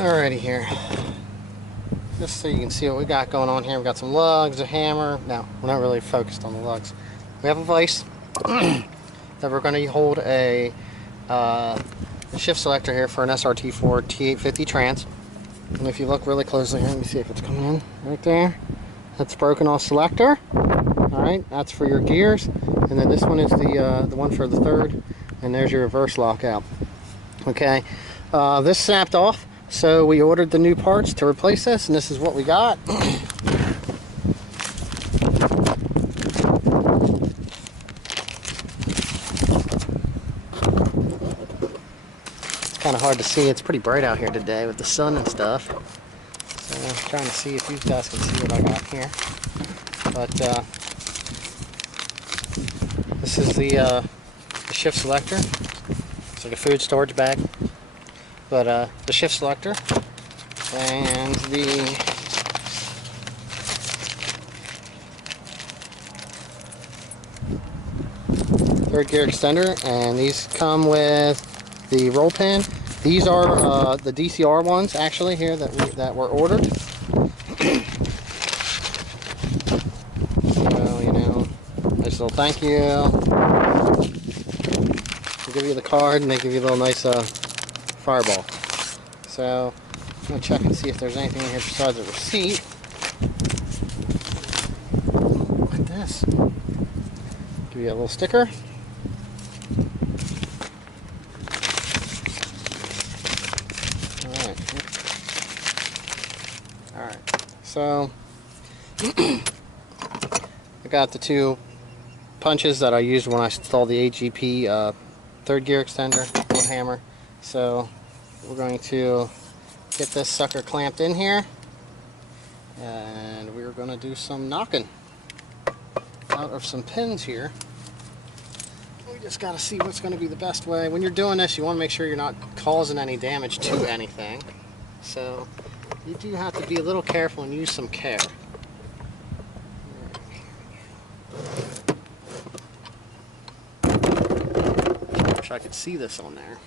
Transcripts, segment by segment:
Alrighty here. Just so you can see what we got going on here. We've got some lugs, a hammer. No, we're not really focused on the lugs. We have a vise that we're going to hold a shift selector here for an srt4 T850 trans. And if you look really closely here, let me see if it's coming in right there. That's broken off selector. Alright, that's for your gears. And then this one is the one for the third. And there's your reverse lockout. Okay, this snapped off. So we ordered the new parts to replace this, and this is what we got. It's kind of hard to see. It's pretty bright out here today with the sun and stuff. So I'm trying to see if you guys can see what I got here. But this is the shift selector. It's like a food storage bag. But the shift selector and the third gear extender, and these come with the roll pin. These are the DCR ones actually here that were ordered. So you know, nice little thank you. They'll give you the card and they give you a little nice fireball. So I'm going to check and see if there's anything in here besides a receipt. Like this. Give you a little sticker. Alright. So I got the two punches that I used when I installed the AGP third gear extender with hammer. So we're going to get this sucker clamped in here, and we're going to do some knocking out of some pins here. We just got to see what's going to be the best way. When you're doing this, you want to make sure you're not causing any damage to anything. So you do have to be a little careful and use some care. Wish I could see this on there.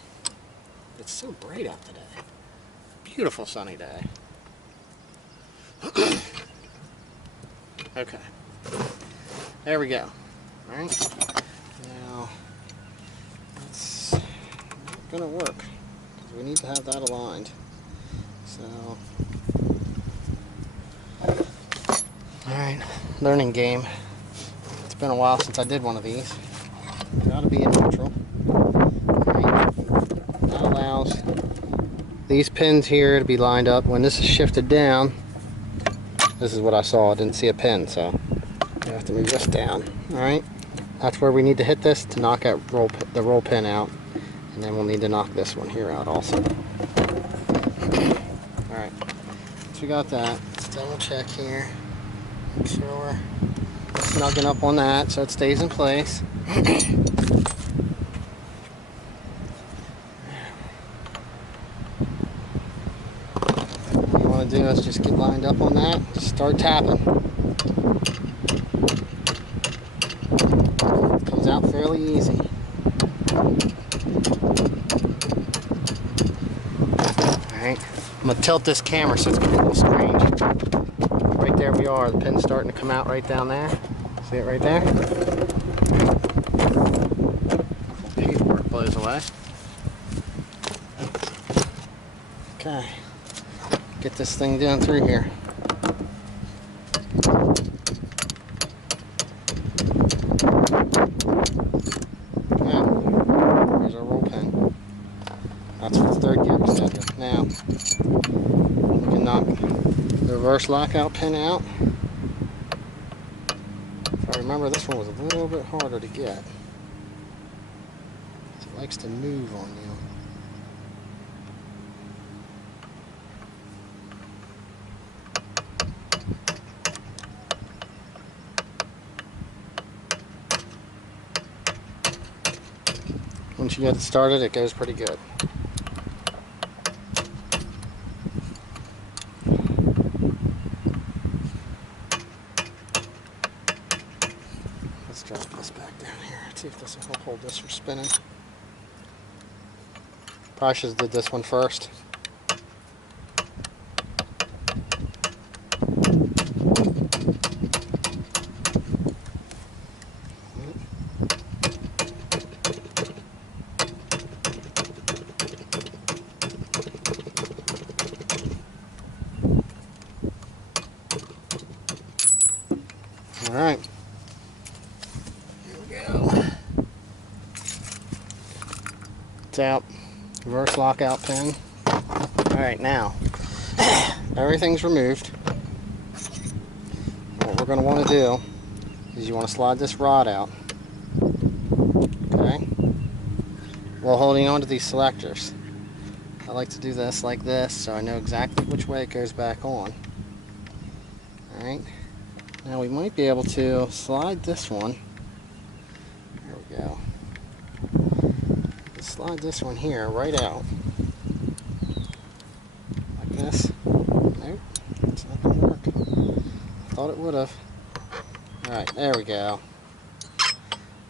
It's so bright out today. Beautiful sunny day. Okay. There we go. Alright. Now, that's not going to work, because we need to have that aligned. So, alright. Learning game. It's been a while since I did one of these. Gotta be in neutral. Allows these pins here to be lined up. When this is shifted down, this is what I saw. I didn't see a pin, so you have to move this down. Alright, that's where we need to hit this to knock out the roll pin out, and then we'll need to knock this one here out also. Alright, so we got that. Let's double check here. Make sure we're snugging up on that so it stays in place. Do is just get lined up on that, just start tapping. Comes out fairly easy. Alright, I'm going to tilt this camera so it's going to be a little strange. Right there we are, the pin's starting to come out right down there. See it right there? Paperwork blows away. Okay. Get this thing down through here. Now, here's our roll pin. That's for the third gear extender. Now, we can knock the reverse lockout pin out. If I remember, this one was a little bit harder to get. It likes to move on you. Once you get it started, it goes pretty good. Let's drop this back down here. See if this will help hold this from spinning. Probably should have did this one first. It's out. Reverse lockout pin. Alright, now everything's removed. What we're going to want to do is you want to slide this rod out. Okay? While holding on to these selectors. I like to do this like this so I know exactly which way it goes back on. Alright? Now we might be able to slide this one. There we go. Slide this one here right out. Like this. Nope. It's not going to work. I thought it would have. Alright, there we go.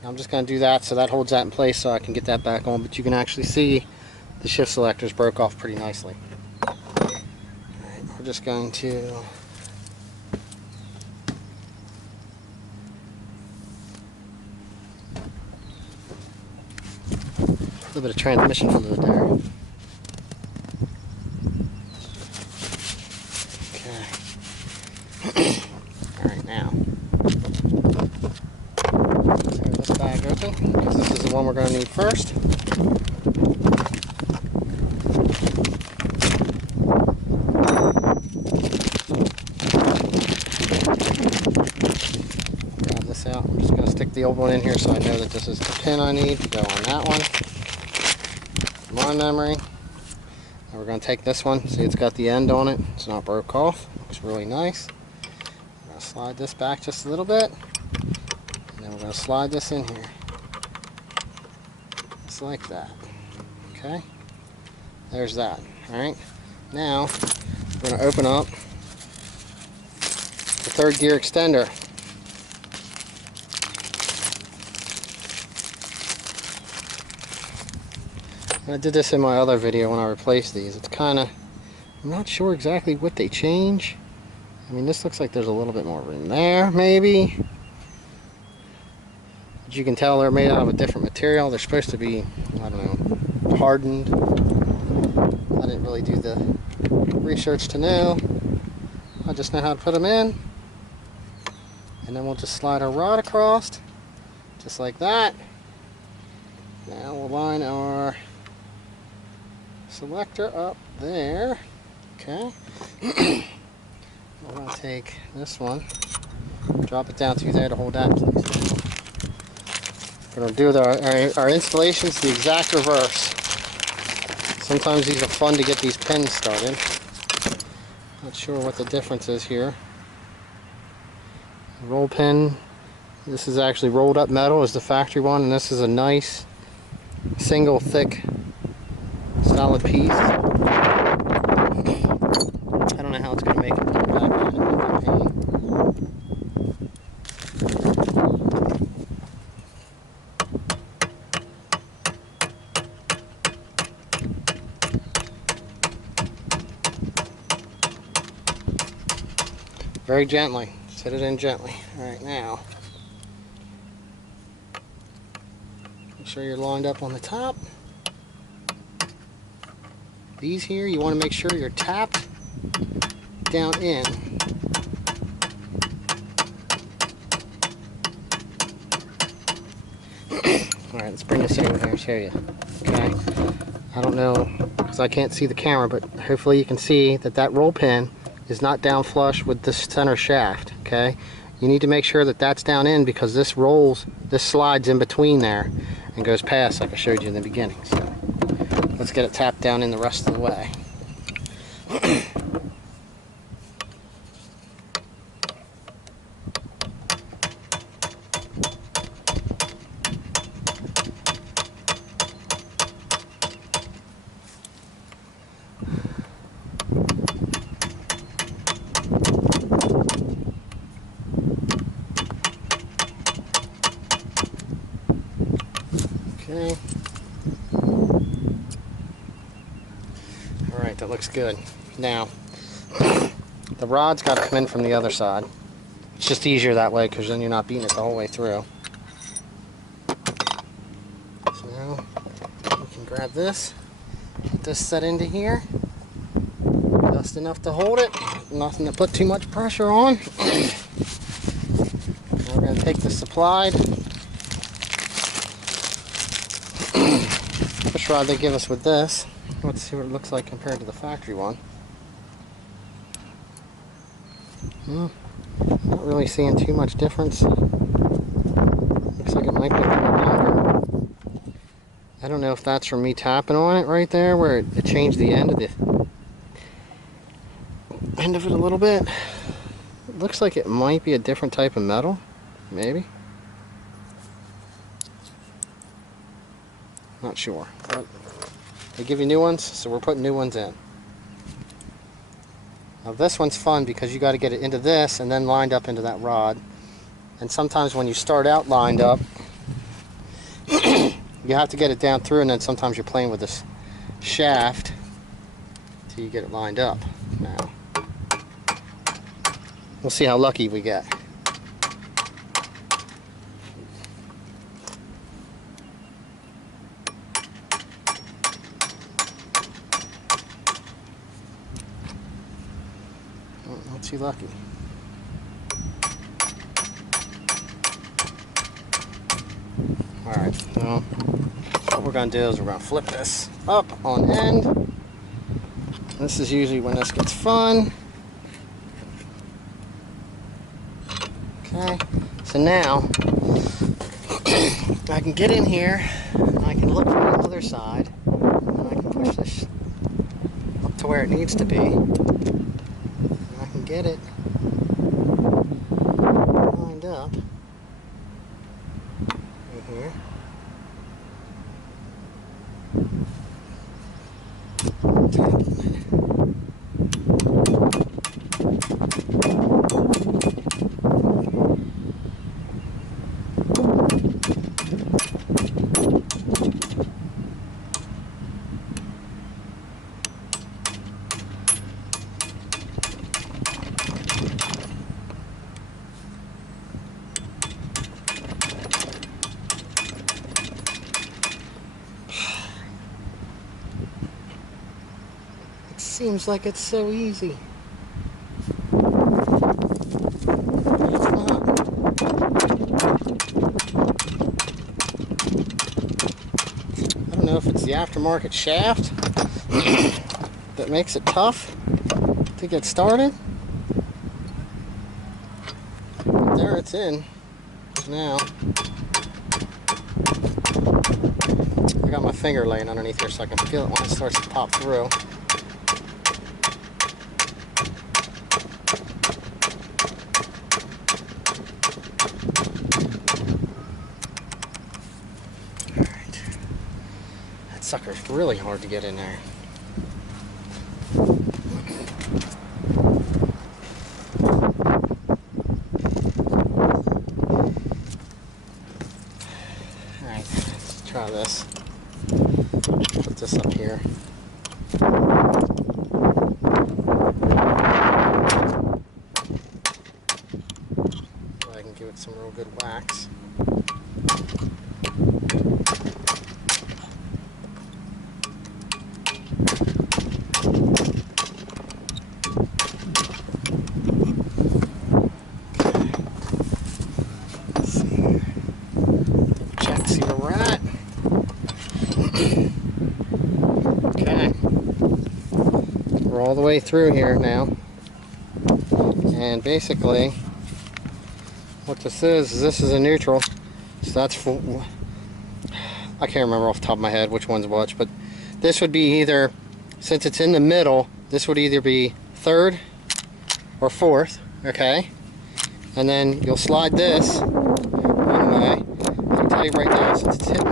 Now I'm just going to do that so that holds that in place so I can get that back on. But you can actually see the shift selectors broke off pretty nicely. Alright, we're just going to a little bit of transmission fluid there. Okay. Alright, now tear this bag open because this is the one we're going to need first. Grab this out. I'm just going to stick the old one in here so I know that this is the pin I need to go on that one. My memory. And we're going to take this one. See, it's got the end on it. It's not broke off. Looks really nice. We're going to slide this back just a little bit. And then we're going to slide this in here. Just like that. Okay. There's that. Alright. Now, we're going to open up the third gear extender. I did this in my other video when I replaced these. It's kind of, I'm not sure exactly what they change. I mean, this looks like there's a little bit more room there, maybe. But you can tell they're made out of a different material. They're supposed to be, I don't know, hardened. I didn't really do the research to know. I just know how to put them in. And then we'll just slide our rod across, just like that. Now we'll line our selector up there. Okay. We're going to take this one, drop it down through there to hold that in place. We're going to do our installations the exact reverse. Sometimes these are fun to get these pins started. Not sure what the difference is here. Roll pin. This is actually rolled up metal, is the factory one, and this is a nice single thick solid piece. I don't know how it's going to make it back in the paint. Very gently. Set it in gently. Alright, now make sure you're lined up on the top. These here, you want to make sure you're tapped down in. Alright, let's bring this over here and show you. Okay. I don't know, because I can't see the camera, but hopefully you can see that that roll pin is not down flush with this center shaft. Okay. You need to make sure that that's down in because this rolls, this slides in between there and goes past like I showed you in the beginning. So let's get it tapped down in the rest of the way. Okay. Alright, that looks good. Now, the rod's got to come in from the other side. It's just easier that way because then you're not beating it the whole way through. So now, we can grab this, get this set into here. Just enough to hold it, nothing to put too much pressure on. Now we're going to take the supplied push rod they give us with this. Let's see what it looks like compared to the factory one. Not really seeing too much difference. Looks like it might be a little longer. I don't know if that's from me tapping on it right there where it changed the end of it a little bit. It looks like it might be a different type of metal, maybe. Not sure, but they give you new ones, so we're putting new ones in. Now this one's fun because you got to get it into this and then lined up into that rod. And sometimes when you start out lined up, you have to get it down through, and then sometimes you're playing with this shaft till you get it lined up. Now, we'll see how lucky we get. Not too lucky. Alright, well, what we're going to do is we're going to flip this up on end. This is usually when this gets fun. Okay, so now I can get in here, and I can look from the other side, and I can push this up to where it needs to be. And I can get it lined up right here. Seems like it's so easy. It's not. I don't know if it's the aftermarket shaft that makes it tough to get started. But there it's in now. I got my finger laying underneath here so I can feel it when it starts to pop through. Sucker's really hard to get in there. Alright, let's try this. Put this up here. So I can give it some real good wax. All the way through here now, and basically what this is a neutral, so that's for, I can't remember off the top of my head which one's which, but this would be either, since it's in the middle, this would either be third or fourth, okay, and then you'll slide this one way. I can tell you right now, since it's hitting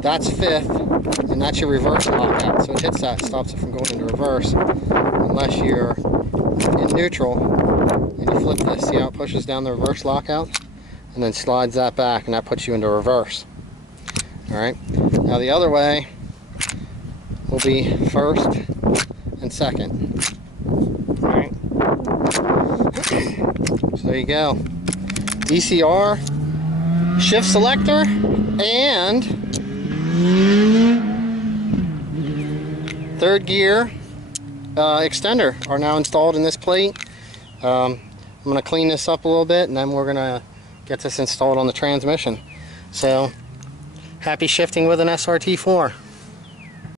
that's fifth, and that's your reverse lockout. So it hits that, stops it from going into reverse, unless you're in neutral and you flip this. See how it pushes down the reverse lockout and then slides that back, and that puts you into reverse. Alright, now the other way will be first and second. Alright, so there you go. ECR, shift selector, and third gear extender are now installed in this plate. I'm going to clean this up a little bit, and then we're going to get this installed on the transmission. So Happy shifting with an srt4.